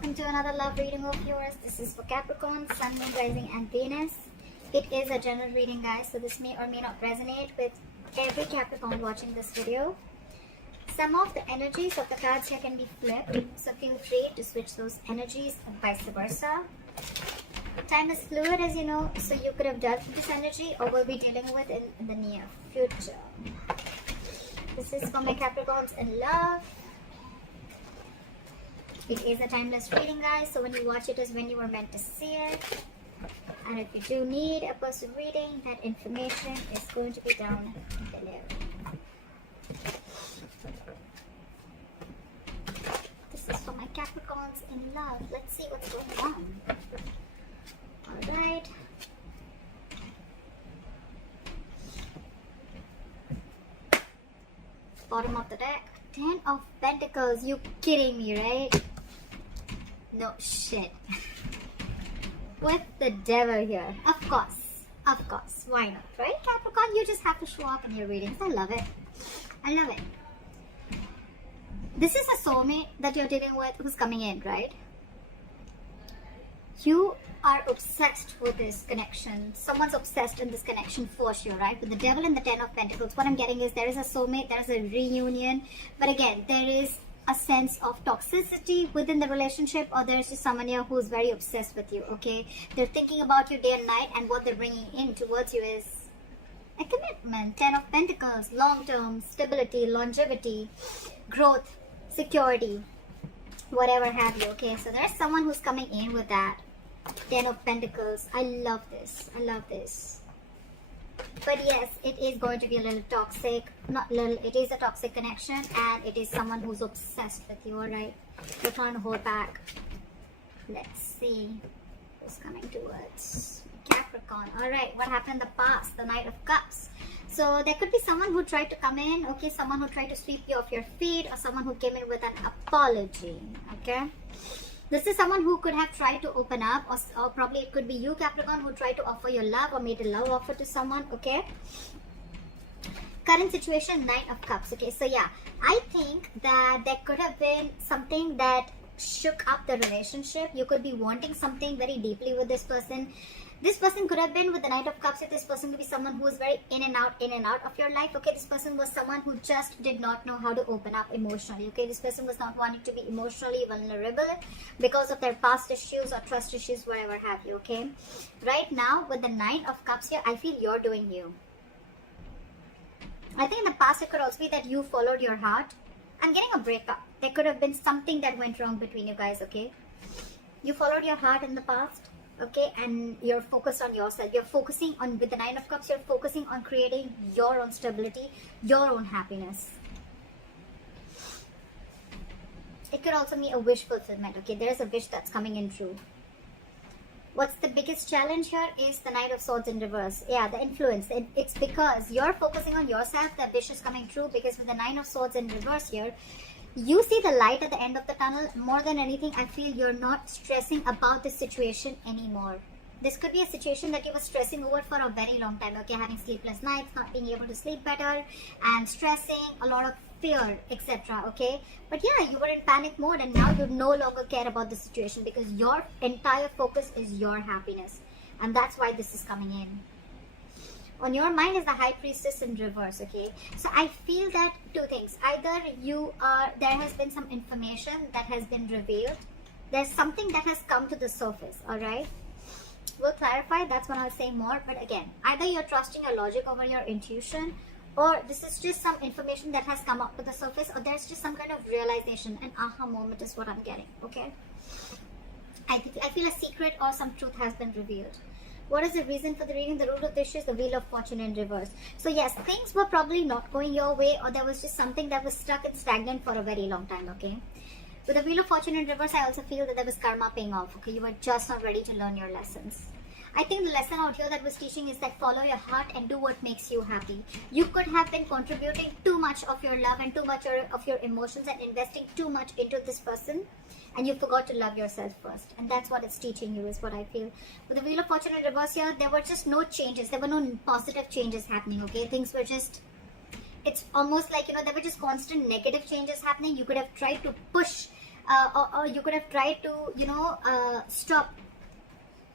welcome to another love reading of yours. This is for Capricorn, Sun, Moon, Rising and Venus. It is a general reading, guys, so this may or may not resonate with every Capricorn watching this video. Some of the energies of the cards here can be flipped, so feel free to switch those energies and vice versa. Time is fluid, as you know, so you could have dealt with this energy or will be dealing with it in the near future. This is for my Capricorns in love. It is a timeless reading, guys, so when you watch it is when you were meant to see it. And if you do need a person reading, that information is going to be down below. This is for my Capricorns in love. Let's see what's going on. Alright. Bottom of the deck. 10 of Pentacles. You kidding me, right? No shit. With the devil here. Of course. Of course. Why not, right? Capricorn, you just have to show up in your readings. I love it. I love it. This is a soulmate that you're dealing with who's coming in, right? You are obsessed with this connection. Someone's obsessed in this connection for sure, right? With the devil and the 10 of Pentacles, what I'm getting is there is a soulmate, there is a reunion. But again, there is a sense of toxicity within the relationship, or there's just someone here who's very obsessed with you, okay? They're thinking about you day and night, and what they're bringing in towards you is a commitment. 10 of Pentacles, long-term, stability, longevity, growth, security, whatever have you, okay? So there's someone who's coming in with that 10 of Pentacles. I love this. I love this. But yes, it is going to be a little toxic. Not little, it is a toxic connection, and it is someone who's obsessed with you, alright? You're trying to hold back. Let's see who's coming towards Capricorn. Alright, what happened in the past? The Knight of Cups. So there could be someone who tried to come in, okay? Someone who tried to sweep you off your feet, or someone who came in with an apology, okay? This is someone who could have tried to open up, or probably it could be you, Capricorn, who tried to offer your love or made a love offer to someone, okay? Current situation, 9 of Cups, okay? So yeah, I think that there could have been something that shook up the relationship. You could be wanting something very deeply with this person. This person could have been with the Knight of Cups. If this person could be someone who is very in and out of your life. Okay, this person was someone who just did not know how to open up emotionally. Okay, this person was not wanting to be emotionally vulnerable because of their past issues or trust issues, whatever have you. Okay, right now with the 9 of Cups here, I feel you're doing you. I think in the past it could also be that you followed your heart. I'm getting a breakup. There could have been something that went wrong between you guys. Okay, you followed your heart in the past. Okay, and you're focused on yourself. You're focusing on, with the 9 of Cups, you're focusing on creating your own stability, your own happiness. It could also be a wish fulfillment. Okay, there's a wish that's coming in true. What's the biggest challenge here is the Knight of Swords in reverse. Yeah, the influence. It's because you're focusing on yourself, the wish is coming true, because with the 9 of Swords in reverse here, you see the light at the end of the tunnel. More than anything, I feel you're not stressing about this situation anymore. This could be a situation that you were stressing over for a very long time. Okay, having sleepless nights, not being able to sleep better, and stressing, a lot of fear, etc. Okay, but yeah, you were in panic mode, and now you no longer care about the situation because your entire focus is your happiness, and that's why this is coming in. On your mind is the High Priestess in reverse, okay? So I feel that two things. Either there has been some information that has been revealed. There's something that has come to the surface, alright? We'll clarify, that's when I'll say more. But again, either you're trusting your logic over your intuition, or this is just some information that has come up to the surface, or there's just some kind of realization. An aha moment is what I'm getting, okay? I feel a secret or some truth has been revealed. What is the reason for the reading? The root of the issue is the Wheel of Fortune in reverse. So yes, things were probably not going your way, or there was just something that was stuck and stagnant for a very long time, okay? With the Wheel of Fortune in reverse, I also feel that there was karma paying off, okay? You were just not ready to learn your lessons. I think the lesson out here that was teaching is that follow your heart and do what makes you happy. You could have been contributing too much of your love and too much of your emotions and investing too much into this person, and you forgot to love yourself first. And that's what it's teaching you, is what I feel. With the Wheel of Fortune in reverse here, there were just no changes. There were no positive changes happening, okay? Things were just, it's almost like, there were just constant negative changes happening. You could have tried to push or you could have tried to, stop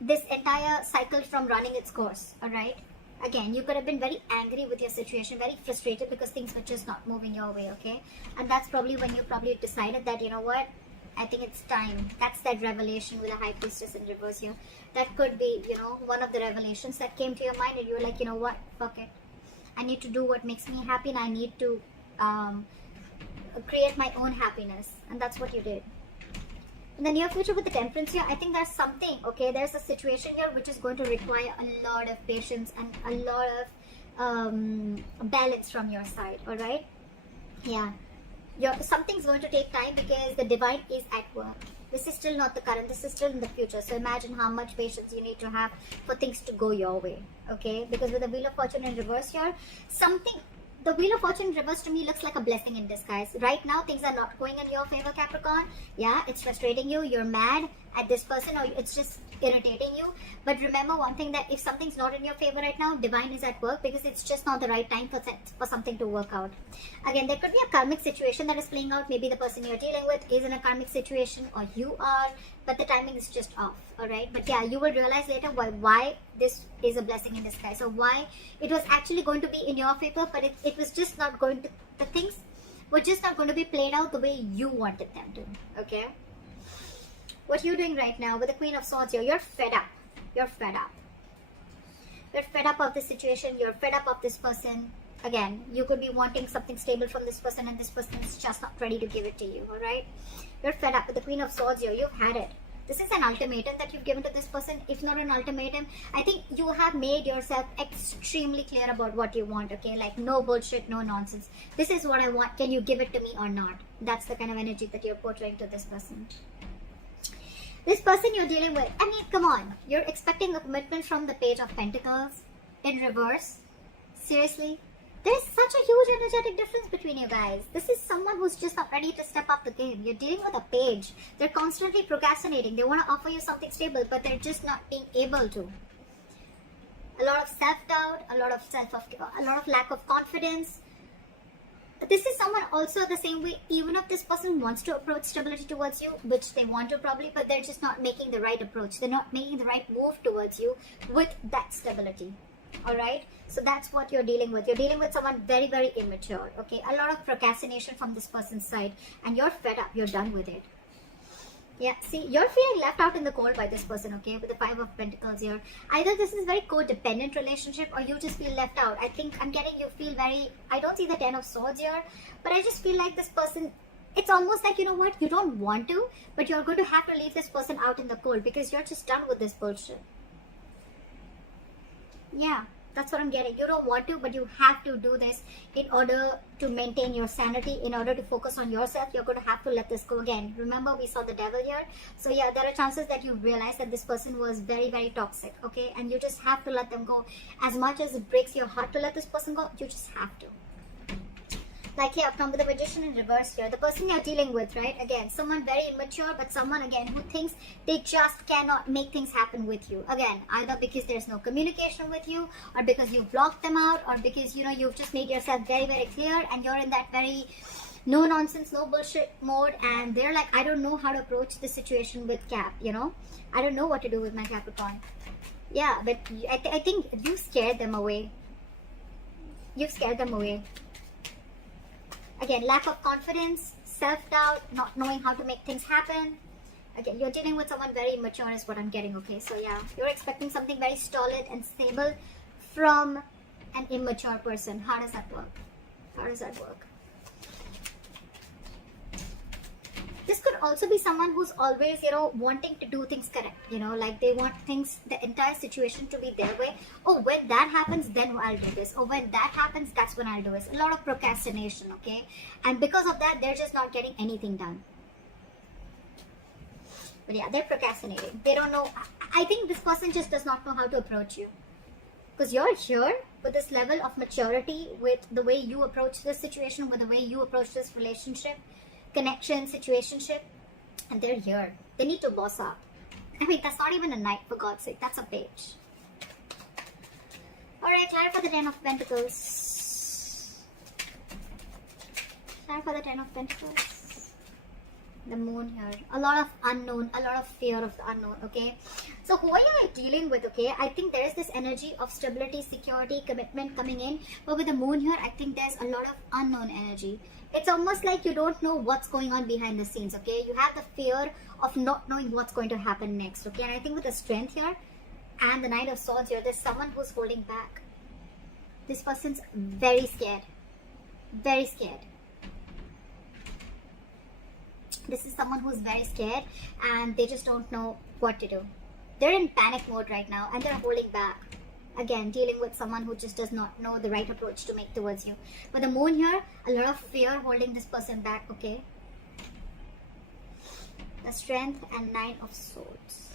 this entire cycle from running its course. All right. Again, you could have been very angry with your situation, very frustrated because things were just not moving your way. Okay. And that's probably when you probably decided that, you know what, I think it's time. That's that revelation with a high priestess in reverse here. That could be, one of the revelations that came to your mind, and you were like, you know what, fuck it. I need to do what makes me happy, and I need to create my own happiness. And that's what you did. In the near future with the temperance here, I think there's something, okay, there's a situation here which is going to require a lot of patience and a lot of balance from your side. All right. Yeah. Something's going to take time because the divine is at work. This is still not the current, this is still in the future. So imagine how much patience you need to have for things to go your way. Okay, because with the Wheel of Fortune in reverse here, the Wheel of Fortune in reverse to me looks like a blessing in disguise. Right now things are not going in your favor, Capricorn. Yeah, it's frustrating you, you're mad at this person, or it's just irritating you. But remember one thing, that if something's not in your favor right now, divine is at work, because it's just not the right time for something to work out. Again, there could be a karmic situation that is playing out. Maybe the person you're dealing with is in a karmic situation, or you are, but the timing is just off. All right. But yeah, you will realize later why this is a blessing in disguise, or why it was actually going to be in your favor, but it was just not going to, the things were just not going to be played out the way you wanted them to. Okay. What you're doing right now with the Queen of Swords here, you're fed up. You're fed up. You're fed up of this situation. You're fed up of this person. Again, you could be wanting something stable from this person, and this person is just not ready to give it to you. All right. You're fed up with the Queen of Swords here. You've had it. This is an ultimatum that you've given to this person. If not an ultimatum, I think you have made yourself extremely clear about what you want. Okay, like no bullshit, no nonsense. This is what I want. Can you give it to me or not? That's the kind of energy that you're portraying to this person. This person you're dealing with, I mean, come on. You're expecting a commitment from the Page of Pentacles in reverse. Seriously? There's such a huge energetic difference between you guys. This is someone who's just not ready to step up the game. You're dealing with a page. They're constantly procrastinating. They want to offer you something stable, but they're just not being able to. A lot of self-doubt, a lot of lack of confidence. This is someone also the same way, even if this person wants to approach stability towards you, which they want to probably, but they're just not making the right approach. They're not making the right move towards you with that stability. All right. So that's what you're dealing with. You're dealing with someone very, very immature. Okay. A lot of procrastination from this person's side, and you're fed up. You're done with it. Yeah, see, you're feeling left out in the cold by this person, okay, with the Five of Pentacles here. Either this is a very codependent relationship, or you just feel left out. I think I'm getting you feel very, I don't see the Ten of Swords here, but I just feel like this person, it's almost like, you know what, you don't want to, but you're going to have to leave this person out in the cold because you're just done with this bullshit. Yeah. That's what I'm getting. You don't want to, but you have to do this in order to maintain your sanity, in order to focus on yourself. You're going to have to let this go again. Remember, we saw the devil here. So yeah, there are chances that you realize that this person was very, very toxic. Okay. And you just have to let them go. As much as it breaks your heart to let this person go, you just have to. Like here, from the Magician in reverse here, the person you're dealing with, right? Again, someone very immature, but someone again who thinks they just cannot make things happen with you. Again, either because there's no communication with you, or because you blocked them out, or because, you know, you've just made yourself very, very clear, and you're in that very no nonsense, no bullshit mode, and they're like, I don't know how to approach this situation with Cap, you know? I don't know what to do with my Capricorn. Yeah, but I think you scared them away. You've scared them away. Again, lack of confidence, self-doubt, not knowing how to make things happen. Again, you're dealing with someone very immature is what I'm getting, okay? So yeah, you're expecting something very solid and stable from an immature person. How does that work? How does that work? This could also be someone who's always, you know, wanting to do things correct. You know, like they want things, the entire situation to be their way. Oh, when that happens, then I'll do this. Oh, when that happens, that's when I'll do this. A lot of procrastination, okay? And because of that, they're just not getting anything done. But yeah, they're procrastinating. They don't know. I think this person just does not know how to approach you. Because you're here with this level of maturity, with the way you approach this situation, with the way you approach this relationship, connection, situationship, and they're here. They need to boss up. I mean, that's not even a knight, for God's sake. That's a page. Alright, clarify the Ten of Pentacles. Clarify the Ten of Pentacles. The moon here. A lot of unknown, a lot of fear of the unknown, okay? So who are you dealing with, okay? I think there is this energy of stability, security, commitment coming in. But with the moon here, I think there's a lot of unknown energy. It's almost like you don't know what's going on behind the scenes, okay? You have the fear of not knowing what's going to happen next, okay? And I think with the strength here and the Knight of Swords here, there's someone who's holding back. This person's very scared. Very scared. This is someone who's very scared and they just don't know what to do. They're in panic mode right now and they're holding back. Again, dealing with someone who just does not know the right approach to make towards you. With the moon here, a lot of fear holding this person back, okay? The strength and Nine of Swords.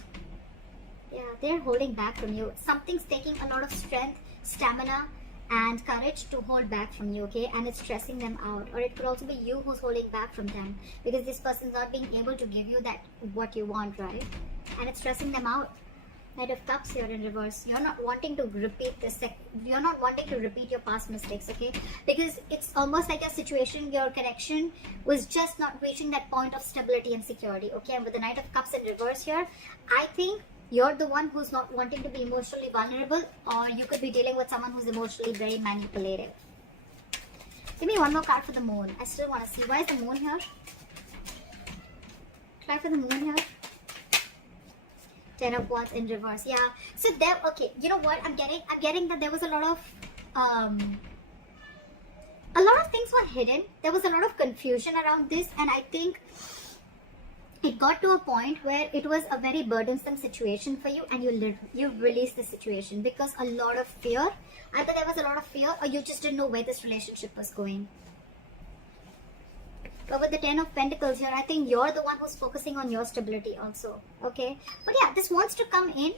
Yeah, they're holding back from you. Something's taking a lot of strength, stamina, and courage to hold back from you, okay? And it's stressing them out. Or it could also be you who's holding back from them, because this person's not being able to give you that what you want, right? And it's stressing them out. Knight of Cups here in reverse. You're not wanting to repeat you're not wanting to repeat your past mistakes, okay? Because it's almost like a situation, your connection was just not reaching that point of stability and security, okay? And with the Knight of Cups in reverse here, I think you're the one who's not wanting to be emotionally vulnerable, or you could be dealing with someone who's emotionally very manipulative. Give me one more card for the moon. I still want to see. Why is the moon here? Try for the moon here. Ten of Wands in reverse. Yeah. So there, okay, you know what I'm getting that there was a lot of things were hidden. There was a lot of confusion around this, and I think it got to a point where it was a very burdensome situation for you, and you released the situation because a lot of fear. Either there was a lot of fear, or you just didn't know where this relationship was going. But with the Ten of Pentacles here, I think you're the one who's focusing on your stability also, okay? But yeah, this wants to come in,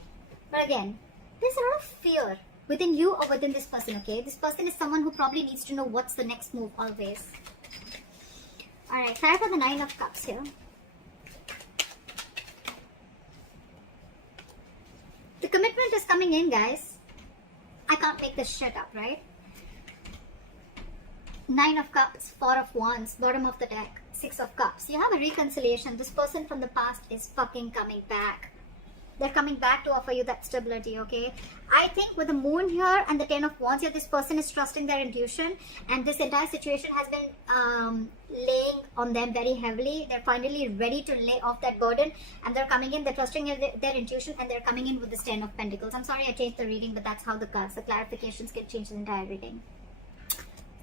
but again, there's a lot of fear within you or within this person, okay? This person is someone who probably needs to know what's the next move always. Alright, try for the Nine of Cups here. The commitment is coming in, guys. I can't make this shit up, right? Nine of Cups, Four of Wands, bottom of the deck, Six of Cups. You have a reconciliation. This person from the past is fucking coming back. They're coming back to offer you that stability, okay? I think with the moon here and the Ten of Wands here, this person is trusting their intuition, and this entire situation has been laying on them very heavily. They're finally ready to lay off that burden, and they're coming in, they're trusting their intuition, and they're coming in with this Ten of Pentacles. I'm sorry I changed the reading, but that's how the cards, the clarifications can change the entire reading.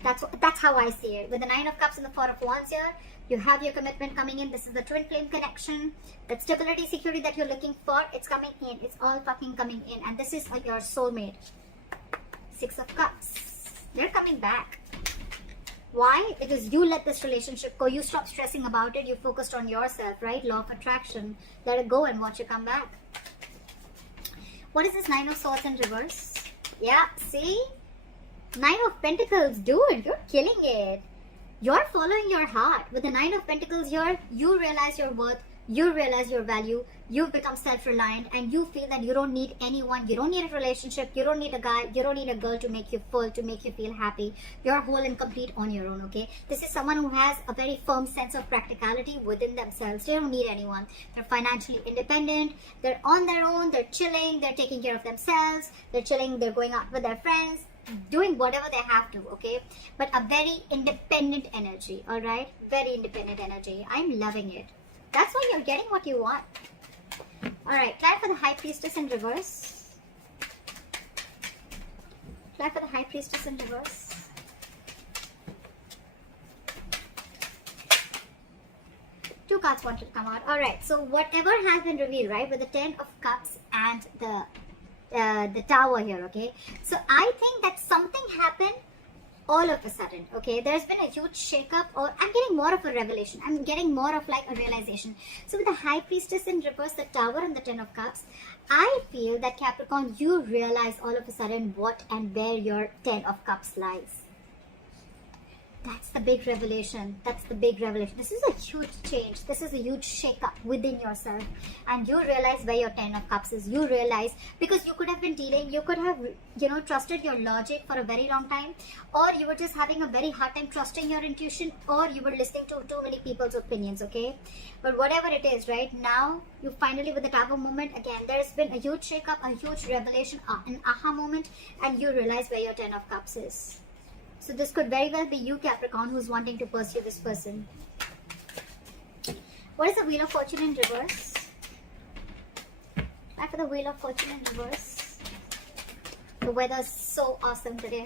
That's how I see it. With the Nine of Cups and the Four of Wands here, you have your commitment coming in. This is the twin flame connection. That stability, security that you're looking for, it's coming in. It's all fucking coming in. And this is your soulmate. Six of Cups. They're coming back. Why? Because you let this relationship go. You stopped stressing about it. You focused on yourself, right? Law of attraction. Let it go and watch it come back. What is this Nine of Swords in reverse? Yeah, see? Nine of Pentacles, dude, you're killing it. You're following your heart. With the Nine of Pentacles here, you realize your worth, you realize your value, you've become self-reliant, and you feel that you don't need anyone, you don't need a relationship, you don't need a guy, you don't need a girl to make you full, to make you feel happy. You're whole and complete on your own, okay? This is someone who has a very firm sense of practicality within themselves. They don't need anyone. They're financially independent, they're on their own, they're chilling, they're taking care of themselves, they're chilling, they're going out with their friends, doing whatever they have to, okay? But a very independent energy, all right? Very independent energy. I'm loving it. That's why you're getting what you want. All right, try for the High Priestess in reverse. Try for the High Priestess in reverse. Two cards wanted to come out. All right, so whatever has been revealed, right, with the Ten of Cups and the Tower here, okay? So I think that something happened all of a sudden, okay? There's been a huge shakeup, or I'm getting more of a revelation. I'm getting more of like a realization. So with the High Priestess in reverse, the Tower and the Ten of Cups, I feel that Capricorn, you realize all of a sudden what and where your Ten of Cups lies. That's the big revelation. That's the big revelation. This is a huge change. This is a huge shake-up within yourself. And you realize where your 10 of cups is. You realize, because you could have been dealing, you could have, trusted your logic for a very long time. Or you were just having a very hard time trusting your intuition. Or you were listening to too many people's opinions, okay? But whatever it is, right? Now, you finally, with the Tower moment, again, there's been a huge shake-up, a huge revelation, an aha moment. And you realize where your 10 of cups is. So this could very well be you, Capricorn, who's wanting to pursue this person. What is the Wheel of Fortune in reverse? Back for the Wheel of Fortune in reverse. The weather is so awesome today.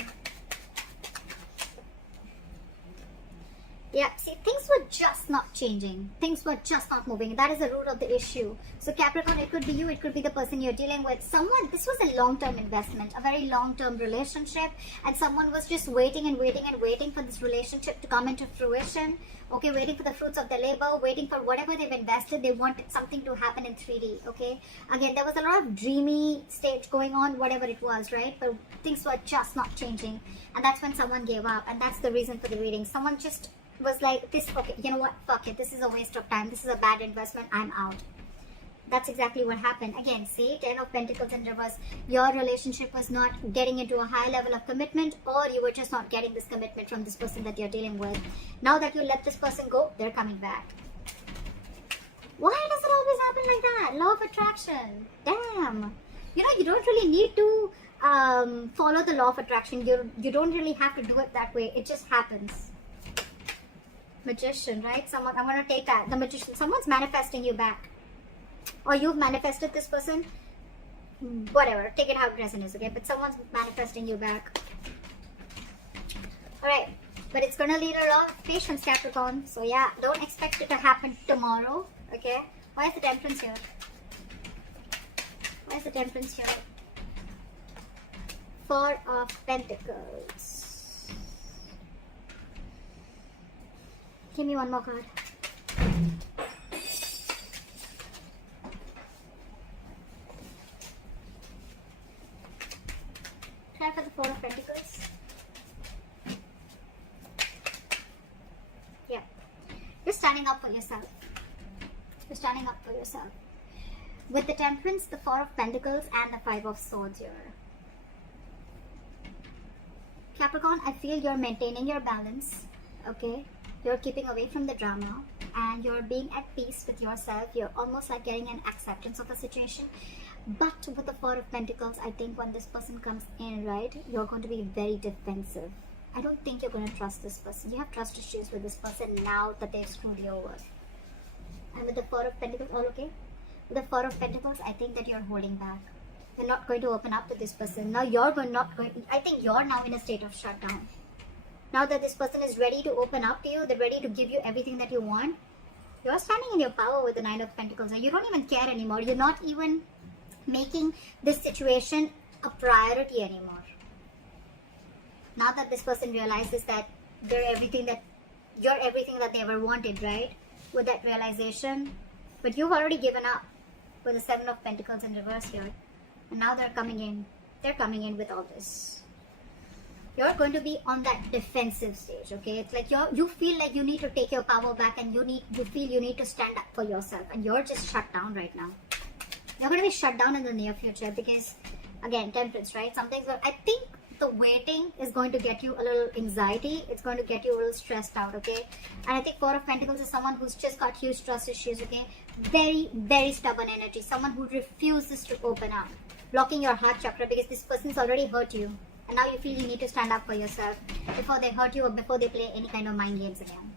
Yeah, see, things were just not changing. Things were just not moving. That is the root of the issue. So Capricorn, it could be you, it could be the person you're dealing with. Someone, this was a long-term investment, a very long-term relationship, and someone was just waiting and waiting and waiting for this relationship to come into fruition. Okay, waiting for the fruits of their labor, waiting for whatever they've invested. They wanted something to happen in 3D, okay? Again, there was a lot of dreamy stage going on, whatever it was, right? But things were just not changing. And that's when someone gave up. And that's the reason for the reading. Someone just was like, this, okay, you know what, fuck it, this is a waste of time, this is a bad investment, I'm out. That's exactly what happened. Again, see, 10 of Pentacles in reverse. Your relationship was not getting into a high level of commitment, or you were just not getting this commitment from this person that you're dealing with. Now that you let this person go, they're coming back. Why does it always happen like that? Law of attraction. Damn. You don't really need to follow the law of attraction. You don't really have to do it that way. It just happens. Magician, right? Someone, I'm going to take that. The Magician. Someone's manifesting you back. Or you've manifested this person. Whatever. Take it how it resonates, okay? But someone's manifesting you back. Alright. But it's going to need a lot of patience, Capricorn. So yeah, don't expect it to happen tomorrow, okay? Why is the Temperance here? Why is the Temperance here? Four of Pentacles. Give me one more card. Try for the Four of Pentacles. Yeah. You're standing up for yourself. You're standing up for yourself. With the Temperance, the Four of Pentacles, and the Five of Swords here. Capricorn, I feel you're maintaining your balance. Okay? You're keeping away from the drama and you're being at peace with yourself. You're almost like getting an acceptance of a situation. But with the Four of Pentacles, I think when this person comes in, right, you're going to be very defensive. I don't think you're going to trust this person. You have trust issues with this person now that they've screwed you over. And with the Four of Pentacles, all okay? With the Four of Pentacles, I think that you're holding back. You're not going to open up to this person. Now I think you're now in a state of shutdown. Now that this person is ready to open up to you, they're ready to give you everything that you want, you're standing in your power with the Nine of Pentacles. And you don't even care anymore. You're not even making this situation a priority anymore. Now that this person realizes that you're everything that they ever wanted, right? With that realization. But you've already given up with the Seven of Pentacles in reverse here. And now they're coming in. They're coming in with all this. You're going to be on that defensive stage, okay? It's like you feel like you need to take your power back, and you feel you need to stand up for yourself, and you're just shut down right now. You're going to be shut down in the near future because, again, Temperance, right? I think the waiting is going to get you a little anxiety. It's going to get you a little stressed out, okay? And I think Four of Pentacles is someone who's just got huge trust issues, okay? Very, very stubborn energy. Someone who refuses to open up. Blocking your heart chakra because this person's already hurt you. And now you feel you need to stand up for yourself before they hurt you or before they play any kind of mind games again.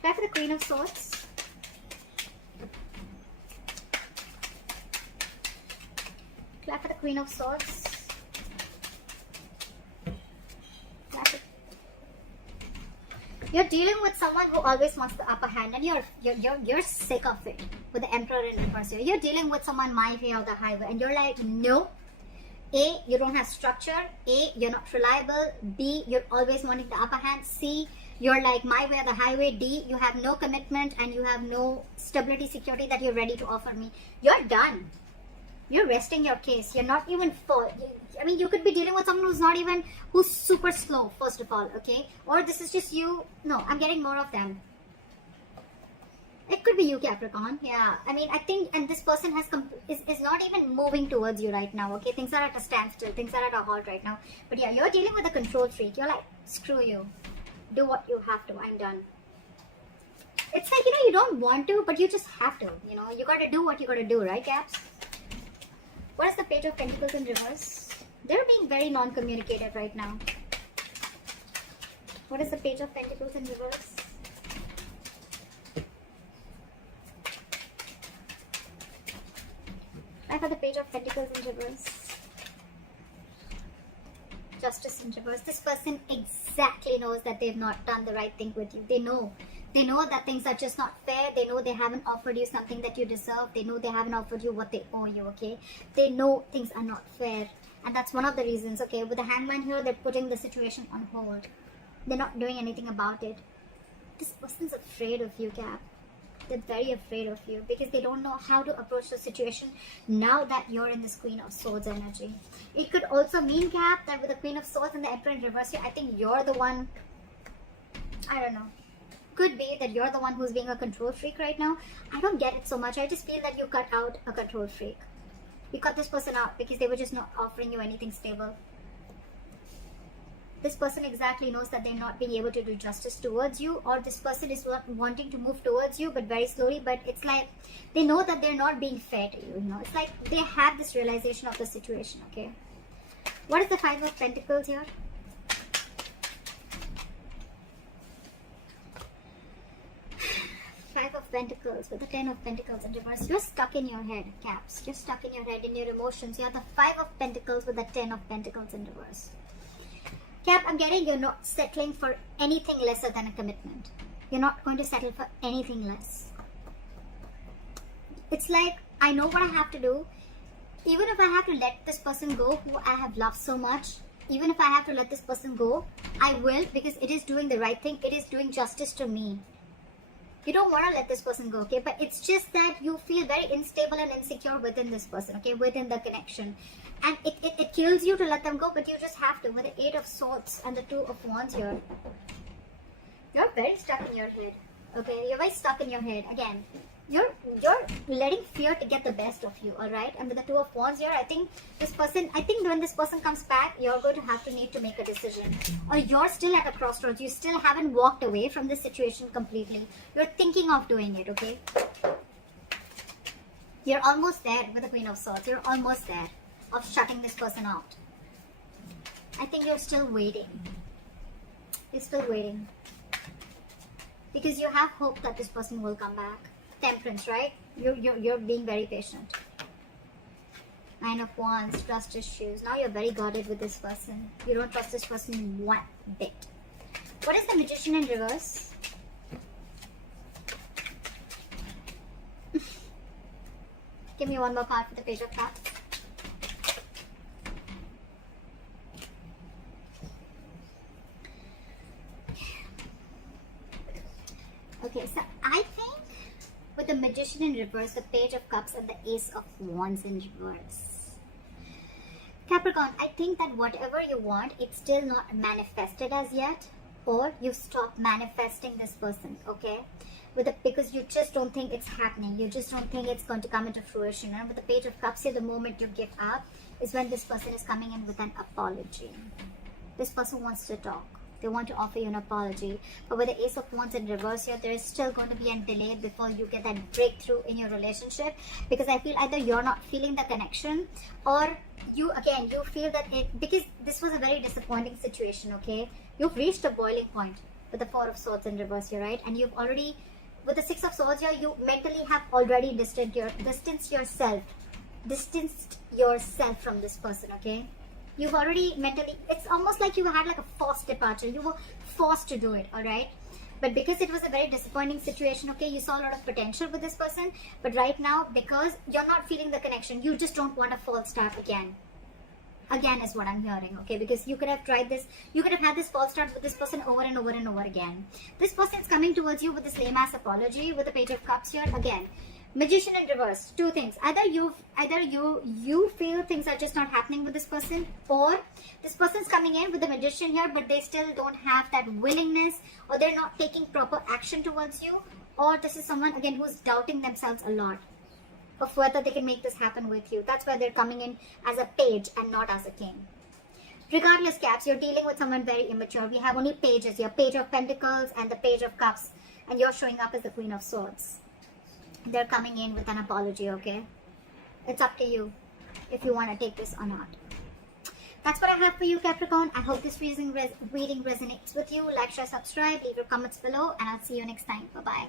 Try for the Queen of Swords. Try for the Queen of Swords. You're dealing with someone who always wants the upper hand, and you're sick of it. With the Emperor in reverse here, you're dealing with someone my way or the highway, and you're like, no. A, you don't have structure. A, you're not reliable. B, you're always wanting the upper hand. C, you're like my way or the highway. D, you have no commitment and you have no stability, security that you're ready to offer me. You're done. You're resting your case. You're not even I mean, you could be dealing with someone who's super slow, first of all, okay? Or this is just you. No, I'm getting more of them. It could be you, Capricorn. Yeah, I mean, I think, and this person is not even moving towards you right now, okay? Things are at a standstill. Things are at a halt right now. But yeah, you're dealing with a control freak. You're like, screw you. Do what you have to. I'm done. It's like, you don't want to, but you just have to. You got to do what you got to do, right, Caps? What is the Page of Pentacles in reverse? They're being very non-communicative right now. What is the Page of Pentacles in reverse? I have the Page of Pentacles in reverse. Justice in reverse. This person exactly knows that they've not done the right thing with you. They know. They know that things are just not fair. They know they haven't offered you something that you deserve. They know they haven't offered you what they owe you, okay? They know things are not fair. And that's one of the reasons, okay? With the Hangman here, they're putting the situation on hold. They're not doing anything about it. This person's afraid of you, Cap. They're very afraid of you because they don't know how to approach the situation now that you're in this Queen of Swords energy. It could also mean, Cap, that with the Queen of Swords and the Emperor in reverse here, I think you're the one, I don't know. Could be that you're the one who's being a control freak right now. I don't get it so much. I just feel that you cut out a control freak. You cut this person out because they were just not offering you anything stable. This person exactly knows that they're not being able to do justice towards you, or this person is wanting to move towards you but very slowly, but it's like they know that they're not being fair to you, It's like they have this realization of the situation, okay? What is the Five of Pentacles here? Five of Pentacles with the Ten of Pentacles in reverse. You're stuck in your head, Caps. You're stuck in your head, in your emotions. You have the Five of Pentacles with the Ten of Pentacles in reverse. Cap, I'm getting you're not settling for anything lesser than a commitment. You're not going to settle for anything less. It's like, I know what I have to do. Even if I have to let this person go who I have loved so much, even if I have to let this person go, I will, because it is doing the right thing. It is doing justice to me. You don't want to let this person go, okay? But it's just that you feel very unstable and insecure within this person, okay? Within the connection. And it kills you to let them go, but you just have to. With the Eight of Swords and the Two of Wands here. You're very stuck in your head, okay? You're very stuck in your head. Again, you're letting fear to get the best of you, alright? And with the Two of Wands here, I think when this person comes back, you're going to need to make a decision. Or you're still at a crossroads. You still haven't walked away from this situation completely. You're thinking of doing it, okay? You're almost there with the Queen of Swords. You're almost there of shutting this person out. I think you're still waiting. You're still waiting. Because you have hope that this person will come back. Temperance, right? You're being very patient. Nine of Wands, trust issues. Now you're very guarded with this person. You don't trust this person one bit. What is the Magician in reverse? Give me one more card for the Page of Cups. Okay, so I think with the Magician in reverse, the Page of Cups and the Ace of Wands in reverse. Capricorn, I think that whatever you want, it's still not manifested as yet, or you stop manifesting this person, okay? Because you just don't think it's happening. You just don't think it's going to come into fruition. And with the Page of Cups here, the moment you give up is when this person is coming in with an apology. This person wants to talk. They want to offer you an apology. But with the Ace of Wands in reverse here, there is still going to be a delay before you get that breakthrough in your relationship. Because I feel either you're not feeling the connection, or you feel that because this was a very disappointing situation, okay? You've reached a boiling point with the Four of Swords in reverse here, right? And you've already, with the Six of Swords here, you mentally have already distanced yourself from this person, okay? You've already mentally, it's almost like you had like a forced departure. You were forced to do it, alright? But because it was a very disappointing situation, okay, you saw a lot of potential with this person. But right now, because you're not feeling the connection, you just don't want a false start again. Again is what I'm hearing, okay? Because you could have tried this, you could have had this false start with this person over and over and over again. This person is coming towards you with this lame-ass apology with the Page of Cups here. Again, Magician in reverse. Two things. Either you feel things are just not happening with this person, or this person's coming in with the Magician here, but they still don't have that willingness, or they're not taking proper action towards you, or this is someone again who's doubting themselves a lot of whether they can make this happen with you. That's why they're coming in as a page and not as a king. Regardless, Caps, you're dealing with someone very immature. We have only pages here, Page of Pentacles and the Page of Cups, and you're showing up as the Queen of Swords. They're coming in with an apology, okay? It's up to you if you want to take this or not. That's what I have for you, Capricorn. I hope this reading resonates with you. Like, share, subscribe, leave your comments below, and I'll see you next time. Bye-bye.